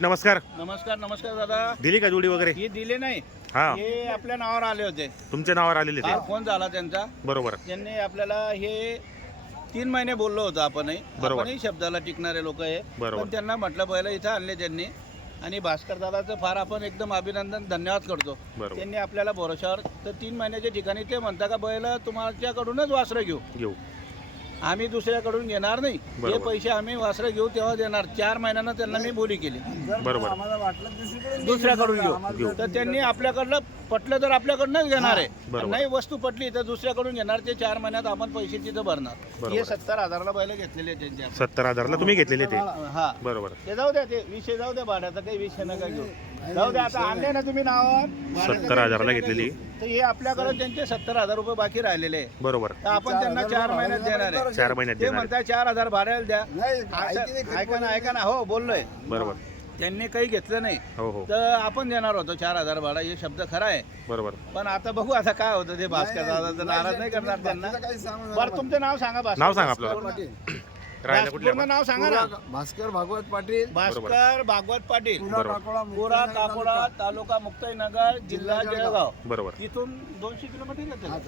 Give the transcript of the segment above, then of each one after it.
नमस्कार. नमस्कार नमस्कार दादा. दिली का जोडी वगैरे? हे दिले नाही. हा. हे आपल्या नावावर आले होते. तुमच्या नावावर आलेले ते. फोन झाला त्यांचा. बरोबर. त्यांनी आपल्याला हे तीन महिने बोललो होतो आपणही. बरोबर. आपणही शब्दाला टिकणारे लोक आहे. बरोबर. पण त्यांना म्हटलं पहिलं इथं आणले त्यांनी. आणि भास्कर दादाचं फार आपण एकदम अभिनंदन धन्यवाद करतो. बरोबर. त्यांनी आपल्याला भरोशावर तर तीन महिन्याच्या ठिकाणी ते म्हणता का बैल तुमच्याकडूनच वासरं घेऊ. घेऊ. आम्ही दुसऱ्याकडून घेणार नाही. हे बरोबर. पैसे आम्ही वासरं घेऊ तेव्हा देणार. चार महिन्यानं त्यांना मी बोली केली. बरोबर. दुसऱ्याकडून घेऊ. घेऊ. तर त्यांनी आपल्याकडलं पटलं तर आपल्याकडनंच घेणार आहे. नाही वस्तू पटली तर दुसऱ्याकडून घेणार ते चार महिन्यात आपण पैसे तिथं भरणार. हे सत्तर हजाराला बैल घेतलेले त्यांच्या सत्तर हजारला तुम्ही घेतलेले ते. हा. बरोबर. ते जाऊ द्या ते विषय जाऊ द्या भाड्याचा काही विषय नका घेऊ. जाऊ द्या आता आणले ना तुम्ही नावावर. भाड्याचं सत्तर हजाराला घेतलेली. तर हे आपल्याकडे त्यांचे सत्तर हजार रुपये बाकी राहिलेले आहे. बरोबर. तर आपण त्यांना चार महिन्यात देणार आहे. चार महिन्यात ते देणार म्हणताय चार हजार भाड्याला द्या. ऐका ना ऐका ना हो बोललोय. बरोबर. त्यांनी काही घेतलं नाही. हो हो. तर आपण देणार होतो चार हजार भाडा. हे शब्द खरा आहे. बरोबर. पण आता बघू आता काय होतं ते भास्कर दादा तर नाराज नाही करणार त्यांना. बरं तुमचं नाव सांगा भास्कर नाव सांगा आपलं. राहायला पूर्ण नाव सांगा ना. भास्कर भागवत पाटील. भास्कर भागवत पाटील. बरोबर. काकोळा, कोरा काकोडा तालुका. मुक्ताईनगर जिल्हा जळगाव. बरोबर. इथून दोनशे किलोमीटर येतं. हा.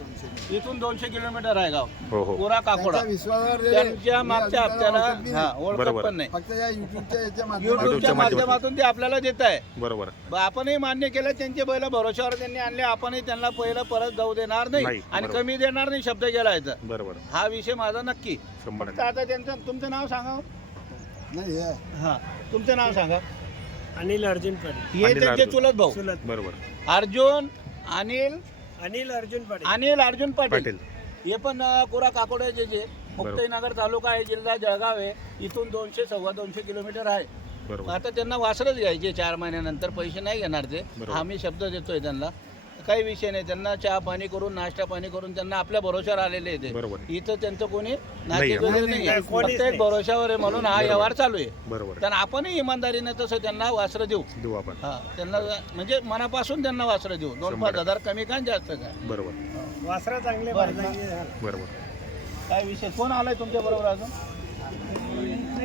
इथून दोनशे किलोमीटर आहे गाव. हो हो. कोरा काकोडा. त्यांच्या विश्वासावर. त्यांच्या मागच्या अजून ओळखत हा बरोबर. पण नाही. फक्त या युट्यूबच्या याच्या माध्यमातून युट्यूबच्या ते आपल्याला देत आहे. बरोबर. ब- आपणही मान्य केलं त्यांचे बैल भरोशावर त्यांनी आणले आपणही त्यांना पहिलं परत जाऊ देणार नाही, नाही आणि बरोबर. कमी देणार नाही शब्द गेलायचा बरोबर. हा विषय माझा नक्की. शंभर आता त्यांचं तुमचं नाव सांगा नाही हे. हा. तुमचं नाव सांगा. अनिल अर्जुन पाटील. हे अनिल त्यांचे अर्जुन. चुलत भाऊ. चुलत. बरोबर. अर्जुन अनिल. अनिल अर्जुन पाटील. अनिल अर्जुन पाटील. पाटील. हे पण अं, कोरा काकोड्याचे जे मुक्ताईनगर तालुका आहे जिल्हा जळगाव आहे इथून दोनशे सव्वा दोनशे किलोमीटर आहे. बरोबर. आता त्यांना वासरच घ्यायचे चार महिन्यानंतर पैसे नाही घेणार ते. बरोबर. आम्ही शब्द देतोय त्यांना. काही विषय नाही. त्यांना चहा पाणी करून नाश्ता पाणी करून त्यांना आपल्या भरोशावर आलेले आहे ते. बरोबर इथं त्यांचं कोणी आहे. वगैरे नाही, नाही आहे. कोणीच फक्त एक नाही. भरोशावर आहे म्हणून हा व्यवहार चालू आहे. बरोबर तर आपणही इमानदारीने तसं त्यांना वासरं देऊ. देऊ आपण. हा त्यांना म्हणजे मनापासून त्यांना वासरं देऊ. दोन शंभर पाच हजार कमी का जास्त काय बरोबर वासरा चांगले बरं. बारदागी झाले. बरोबर काय विषय? कोण आलाय तुमच्या बरोबर अजून.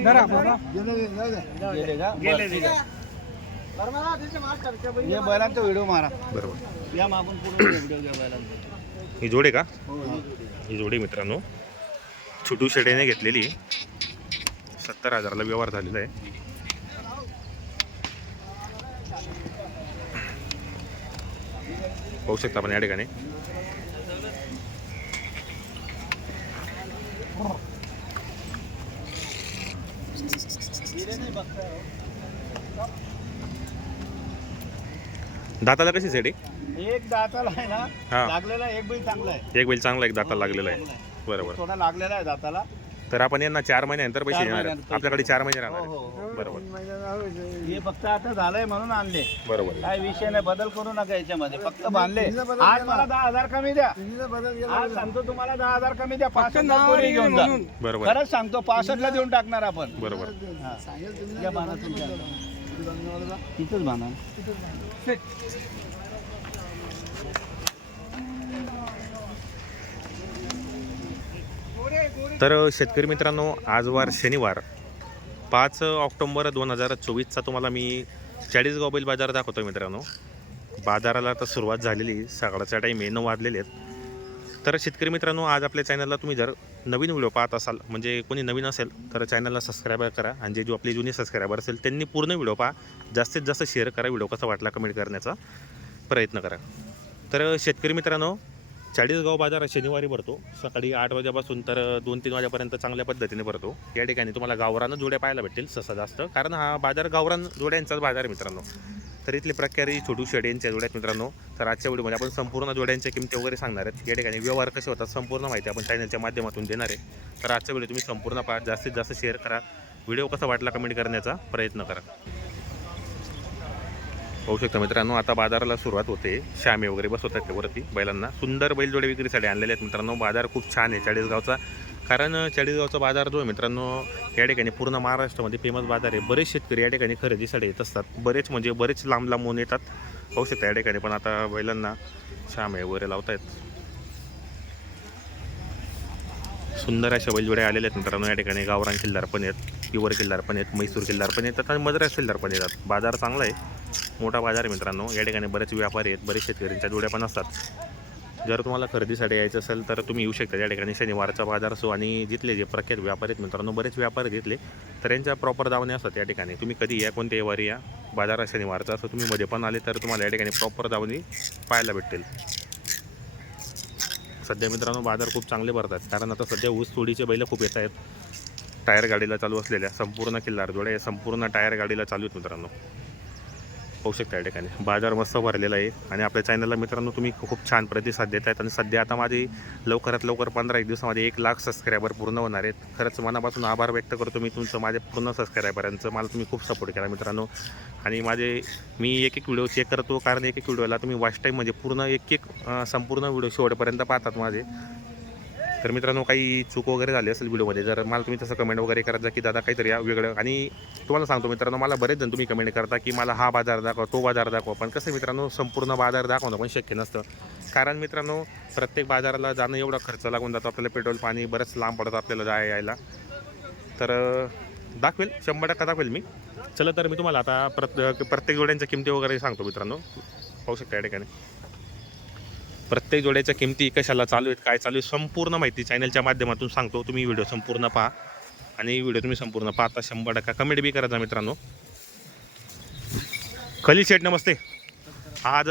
गेलं का? ठीक आहे. हे बैलांचा व्हिडिओ मारा. बरोबर. या मागून पुढे व्हिडिओ घ्या बैलांचा. ही जोडी का? हो, ही जोडी मित्रांनो. छोटू शेडेने घेतलेली. सत्तर हजाराला व्यवहार झालेला आहे. पाहू शकता आपण या ठिकाणी. दाताला कशी सेडी एक दाताला आहे हा. ना लागलेला एक बैल चांगला आहे एक बैल चांगला एक दाताला लागलेला आहे बरोबर थोडा लागलेला आहे दाताला तर आपण यांना चार महिन्यानंतर पैसे चार देणार आहेत. महिन्यानंतर. आपल्याकडे चार महिने हो राहणार हो आहेत. हो. बरोबर. हे फक्त आता झालंय म्हणून आणले बरोबर काय विषय नाही बदल करू नका याच्यामध्ये फक्त बांधले आज. मला दहा हजार कमी द्या आज सांगतो तुम्हाला दहा हजार कमी द्या येईल घेऊन जा. बरोबर खरंच सांगतो पासष्ट ला देऊन टाकणार आपण बरोबर हा. या तुमच्या. तिथंच बांधा तर शेतकरी मित्रांनो आज वार शनिवार. पाच ऑक्टोंबर दोन हजार चोवीसचा तुम्हाला मी चाळीसगाव बैल बाजार दाखवतो मित्रांनो. बाजाराला आता सुरुवात झालेली सकाळचा टाईम आहे नऊ वाजलेले आहेत. तर शेतकरी मित्रांनो आज आपल्या चॅनलला तुम्ही जर नवीन व्हिडिओ पाहत असाल म्हणजे कोणी नवीन असेल तर चॅनलला सबस्क्राईब करा आणि जे जो आपले जुने सबस्क्रायबर असेल त्यांनी पूर्ण व्हिडिओ पहा. जास्तीत जास्त शेअर करा व्हिडिओ कसा वाटला कमेंट करण्याचा प्रयत्न करा. तर शेतकरी मित्रांनो चाळीसगाव बाजार शनिवारी भरतो. सकाळी आठ वाजेपासून तर दोन तीन वाजेपर्यंत चांगल्या पद्धतीने भरतो. या ठिकाणी तुम्हाला गावरानं जोड्या पाहायला भेटतील ससा जास्त. कारण हा बाजार गावरान जोड्यांचाच बाजार मित्रांनो. तर इथले प्रकारे छोटू शेड्यांच्या जोड्यात मित्रांनो तर आजच्या व्हिडिओमध्ये आपण संपूर्ण जोड्यांच्या किमती वगैरे सांगणार आहेत. या ठिकाणी व्यवहार कसे होतात संपूर्ण माहिती आपण चॅनलच्या माध्यमातून देणार आहे. तर आजचा व्हिडिओ तुम्ही संपूर्ण पा जास्तीत जास्त शेअर करा. व्हिडिओ कसा वाटला कमेंट करण्याचा प्रयत्न करा. पाहू शकता मित्रांनो आता बाजाराला सुरुवात होते. शामे वगैरे बसवतात ते वरती बैलांना. सुंदर बैलजोडे विक्रीसाठी आणलेले आहेत मित्रांनो. बाजार खूप छान आहे. चाळीसगावचा कारण चाळीसगावचा बाजार जो आहे मित्रांनो या ठिकाणी पूर्ण महाराष्ट्रामध्ये फेमस बाजार आहे. बरेच शेतकरी या ठिकाणी खरेदीसाठी येत असतात. बरेच म्हणजे बरेच लांब लांबून येतात. पाहू शकता या ठिकाणी पण आता बैलांना श्यामे वगैरे लावतायत. सुंदर अशा बैलजोड्या आलेल्या आहेत मित्रांनो. या ठिकाणी गावरान किल्लार पण आहेत पिवर किल्लार पण आहेत मैसूर किल्लार पण येतात आणि मद्रास किल्लार पण येतात. बाजार चांगला आहे. मोठा बाजार आहे मित्रांनो. या ठिकाणी बरेच व्यापारी आहेत बरेच शेतकऱ्यांच्या जोड्या पण असतात. जर तुम्हाला खरेदीसाठी यायचं असेल तर तुम्ही येऊ शकता. या ठिकाणी शनिवारचा बाजार असो आणि जिथले जे प्रख्यात व्यापारी आहेत मित्रांनो बरेच व्यापारी तिथले तर यांच्या प्रॉपर दावणे असतात या ठिकाणी. तुम्ही कधी या कोणत्या वारी या बाजार शनिवारचा असो तुम्ही मध्ये पण आले तर तुम्हाला या ठिकाणी प्रॉपर दावणी पाहायला भेटतील. सध्या मित्रांनो बाजार खूप चांगले भरतात कारण आता सध्या ऊस तोडीचे बैल खूप येत आहेत. टायर गाडीला चालू असलेल्या संपूर्ण किल्लार जोड्या या संपूर्ण टायर गाडीला चालू आहेत मित्रांनो. पाहू शकता या ठिकाणी. बाजार मस्त भरलेला आहे आणि आपल्या चॅनलला मित्रांनो तुम्ही खूप छान प्रतिसाद देत आहेत आणि सध्या आता माझी लवकरात लवकर पंधरा एक दिवसामध्ये एक लाख सबस्क्रायबर पूर्ण होणार आहेत. खरंच मनापासून आभार व्यक्त करतो मी तुमचं माझे पूर्ण सबस्क्रायबरांचं मला तुम्ही खूप सपोर्ट केला मित्रांनो. आणि माझे मी एक एक व्हिडिओ चेक करतो कारण एक एक व्हिडिओला तुम्ही वॉच टाईम म्हणजे पूर्ण एक एक संपूर्ण व्हिडिओ शेवटपर्यंत पाहतात माझे. तर मित्रांनो काही चूक वगैरे झाली असेल व्हिडिओमध्ये जर मला तुम्ही तसं कमेंट वगैरे करत जा की दादा काहीतरी या वेगळं. आणि तुम्हाला सांगतो मित्रांनो मला बरेच जण तुम्ही कमेंट करता की मला हा बाजार दाखवा तो बाजार दाखवा. पण कसं मित्रांनो संपूर्ण बाजार दाखवणं पण शक्य नसतं. कारण मित्रांनो प्रत्येक बाजाराला जाणं एवढा खर्च लागून जातो आपल्याला पेट्रोल पाणी बरंच लांब पडतं आपल्याला जाय यायला. तर दाखवेल शंभर टक्का दाखवेल मी. चला तर मी तुम्हाला आता प्रत प्रत्येक जोड्यांच्या किमती वगैरे सांगतो मित्रांनो. पाहू शकता या ठिकाणी. प्रत्येक जोड्याच्या किमती कशाला चालू आहेत काय चालू आहे संपूर्ण माहिती चॅनलच्या माध्यमातून सांगतो. तुम्ही व्हिडिओ संपूर्ण पहा आणि व्हिडिओ तुम्ही संपूर्ण पाहता शंभर टक्का कमेंट बी करायचा मित्रांनो. खलील शेठ नमस्ते. आज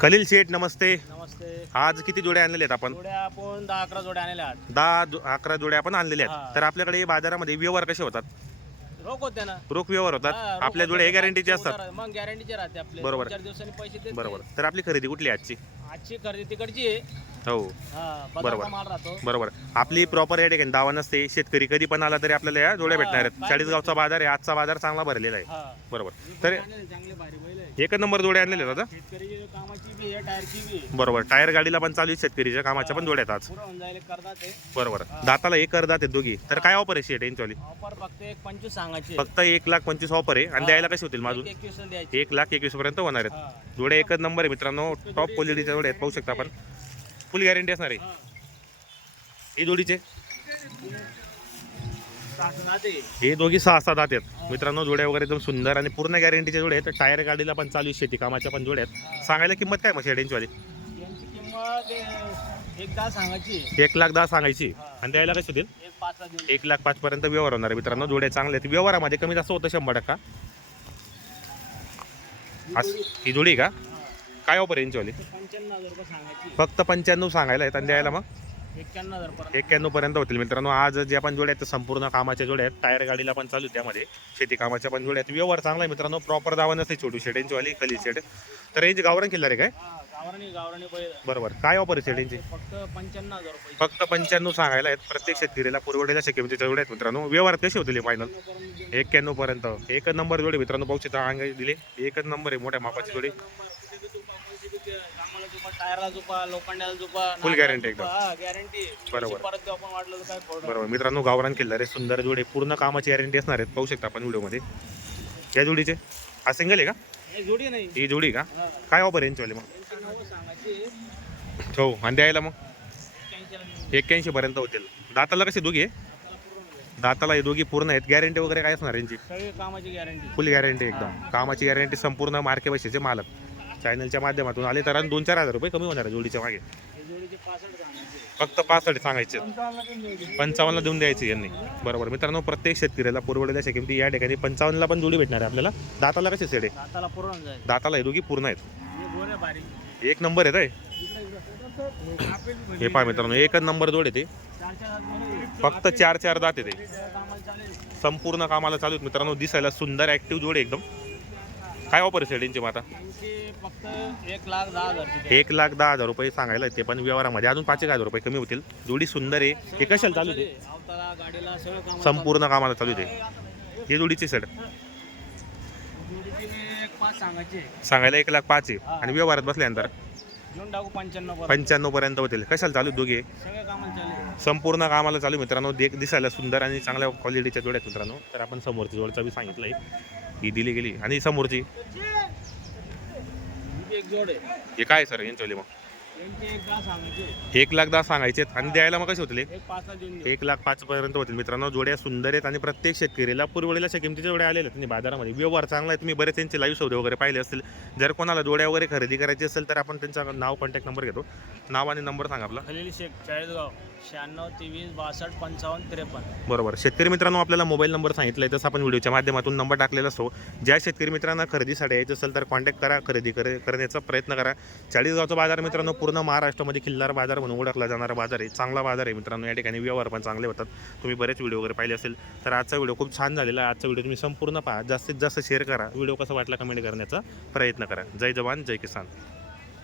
खलील शेठ नमस्ते. नमस्ते. आज किती जोड्या आणलेल्या आहेत आपण? जोड्या आपण दहा अकरा जोड्या आणल्या आहेत. दहा अकरा जोड्या आपण आणलेल्या आहेत. तर आपल्याकडे बाजारामध्ये व्यवहार कसे होतात? रोख होते ना. रोख व्यवहार होतात. आपल्या. जोड्या हे गॅरंटीचे असतात. मग गॅरंटीचे राहते आपले. बरोबर. चार दिवसांनी पैसे देते बरोबर. तर आपली खरेदी कुठली आहे आजची? आजची खरेदी तिकडची आहे. हो. हा बरोबर. बरोबर. माल राहतो. बरोबर. आपली प्रॉपर या ठिकाणी दावा नसते. शेतकरी कधी पण आला तरी आपल्याला या जोड्या भेटणार आहेत. चाळीसगावचा बाजार आहे. आजचा बाजार चांगला भरलेला आहे. हा. बरोबर. तर आणलेले चांगले भारी बैल आहे. एकच नंबर जोड्या आणलेल्या आहेत दादा शेतकरी कामाची बी आहे टायरची बी आहे. बरोबर. टायर गाडीला पण चालू आहे. शेतकरीच्या कामाच्या पण जोड्या आहेत आज. पुरं होऊन जायला करतात ते बरोबर. दाताला एक करदात आहेत दोघी. तर काय ऑफर आहे शेट यांच्यावाली? ऑफर फक्त एक पंचवीस सांगायचे फक्त एक लाख पंचवीस ऑफर आहे. आणि. द्यायला कशी होतील माझून एक एकवीस द्यायचे. एक लाख एकवीस पर्यंत होणार आहेत. जोड्या एकच नंबर आहे मित्रांनो. टॉप क्वालिटीच्या जोड्या आहेत. पाहू शकता आपण. फुल गॅरंटी असणार आहे. हा. जोडीचे. हे दोघी सहा सात दात आहेत. मित्रांनो जोड्या वगैरे एकदम सुंदर आणि पूर्ण गॅरंटीच्या जोड्या आहेत. टायर गाडीला पण चालू आहे शेती कामाच्या पण जोड्या आहेत. सांगायला किंमत काय मग शेड्यांचीवाली यांची किंमत एक दहा सांगायची. एक लाख दहा सांगायची. आणि द्यायला कशी होतील एक पाच देऊ एक लाख पाच पर्यंत व्यवहार होणार आहे मित्रांनो. जोड्या चांगल्या आहेत. व्यवहारामध्ये कमी जास्त होतं शंभर टक्का. अस- ही जोडी का? काय ऑफर पंच्याण्णव हजार रुपये सांगायची. फक्त पंच्याण्णव सांगायला आहेत आणि द्यायला मग? एक्क्याण्णव हजार पर्यंत. एक्क्याण्णव पर्यंत होतील मित्रांनो. आज जे आपण जोड्या आहेत ते संपूर्ण कामाच्या जोड्या आहेत. टायर गाडीला पण चालू आहे त्यामध्ये. शेती कामाच्या पण जोड्या आहेत. व्यवहार चांगला आहे मित्रांनो. प्रॉपर दावा नसते छोटू शेड्यांची वाली कली शेड तर यांची गावरान किल्ला रे काय? हा. बैल. बरोबर. काय ऑफर आहे शेड्यांची फक्त पंच्याण्णव हजार रुपये. फक्त पंच्याण्णव सांगायला आहेत. प्रत्येक शेतकरीला पुरवठ्याच्या शक्यतेच्या जोड्या आहेत मित्रांनो. व्यवहार कसे होतील फायनल एक्क्याण्णव पर्यंत. एकच नंबर जोडे मित्रांनो पाहू शकता अंग दिले. एकच नंबर आहे मोठ्या मापाची जोडी. कामाला झुपा टायरला झुपा लोखंडाला झुपा Full guarantee एकदम. गॅरंटी बरोबर. परत देऊ आपण वाटलं तर काय फोडू बरोबर. मित्रांनो गावरान किल्ला रे सुंदर जोडे. पूर्ण कामाची गॅरंटी असणार आहेत. पाहू शकता आपण व्हिडिओमध्ये. या जोडीचे? हा सिंगल आहे का? जोडी नाही. ही जोडी का. काय ऑफर आहे यांच्यावाली मग? हो आणि द्यायला मग. एक्क्याऐंशी पर्यंत होतील. दाताला कशी दोघी? दाताला हे दोघी पूर्ण आहेत. गॅरंटी वगैरे काय असणार यांची? कामाची गॅरंटी फुल गॅरंटी एकदम. कामाची गॅरंटी संपूर्ण मार्के पैशाचे मालक. चॅनलच्या माध्यमातून. आले तर दोन चार हजार रुपये कमी होणार आहे जोडीच्या मागे. फक्त पासष्ट सांगायचे. पंचावन्नला देऊन द्यायचे यांनी. बरोबर. मित्रांनो प्रत्येक शेतकऱ्याला पुरवलेल्या किमती या ठिकाणी पंचावन्नला पण जोडी भेटणार आहे आपल्याला. दाताला कसे सेड? दाताला पुरण जाईल. दाताला हे दोघी पूर्ण आहेत. एक नंबर आहे हे पहा मित्रांनो एकच नंबर जोड आहे ते. फक्त चार चार दात आहे ते. संपूर्ण कामाला चालू आहेत मित्रांनो दिसायला सुंदर ऍक्टिव्ह जोड आहे एकदम. काय ऑफर आहे सेडींची मग यांची एक लाख दहा हजार रुपये सांगायला ते पण व्यवहारामध्ये अजून पाच एक हजार रुपये कमी होतील. जोडी सुंदर आहे. हे कशाला चालू आहे ते? संपूर्ण कामाला चालू आहे हे जोडीचे सेड सांगायचे? सांगायला एक लाख पाच आहे. आणि व्यवहारात बसल्यानंतर? घेऊन टाकू पंच्याण्णव पर्यंत पंच्याण्णव पर्यंत होतील. कशाला चालू दोघे? कामाला संपूर्ण कामाला चालू मित्रांनो. देख दिसायला सुंदर आणि चांगल्या क्वालिटीच्या जोड्या आहेत मित्रांनो. तर आपण समोरची जोडचा बी सांगितलंय. ही दिली गेली. आणि समोरची? ही एक जोड आहे. हे काय सर यांच्यावाली मग. एक लाख दहा सांगायचे आणि द्यायला मग कसे होतील एक लाख पाच पर्यंत होतील. मित्रांनो जोड्या सुंदर आहेत आणि प्रत्येक शेतकरीला पुरवलेल्या अशा किमतीच्या जोड्या आलेल्या आहेत. त्यांनी बाजारामध्ये व्यवहार चांगला आहे. तुम्ही बरेच त्यांचे लाईव्ह सौदे वगैरे पाहिले असतील. जर कोणाला जोड्या वगैरे खरेदी करायची असेल तर आपण त्यांचं नाव कॉन्टॅक्ट नंबर घेतो. नाव आणि नंबर सांगा आपला. शेख चाळीसगाव. शहाण्णव तेवीस बासष्ट पंचावन्न त्रेपन्न. बरोबर. शेतकरी मित्रांनो आपल्याला मोबाईल नंबर सांगितला आहे. तसं आपण व्हिडिओच्या माध्यमातून नंबर टाकलेला असतो. ज्या शेतकरी मित्रांना खरेदीसाठी यायचं असेल तर कॉन्टॅक्ट करा. खरेदी करे करण्याचा प्रयत्न करा. चाळीसगावचा बाजार मित्रांनो पूर्ण महाराष्ट्रामध्ये खिल्लार बाजार म्हणून ओळखला जाणारा बाजार आहे. चांगला बाजार आहे मित्रांनो. या ठिकाणी व्यवहार पण चांगले होतात. तुम्ही बरेच व्हिडिओ वगैरे पाहिले असेल तर आजचा व्हिडिओ खूप छान झालेला आहे. आजचा व्हिडिओ तुम्ही संपूर्ण पहा. जास्तीत जास्त शेअर करा. व्हिडिओ कसा वाटला कमेंट करण्याचा प्रयत्न करा. जय जवान जय किसान.